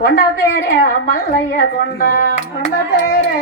కొండ పేరే మల్లయ్య కొండ కొండ పేరే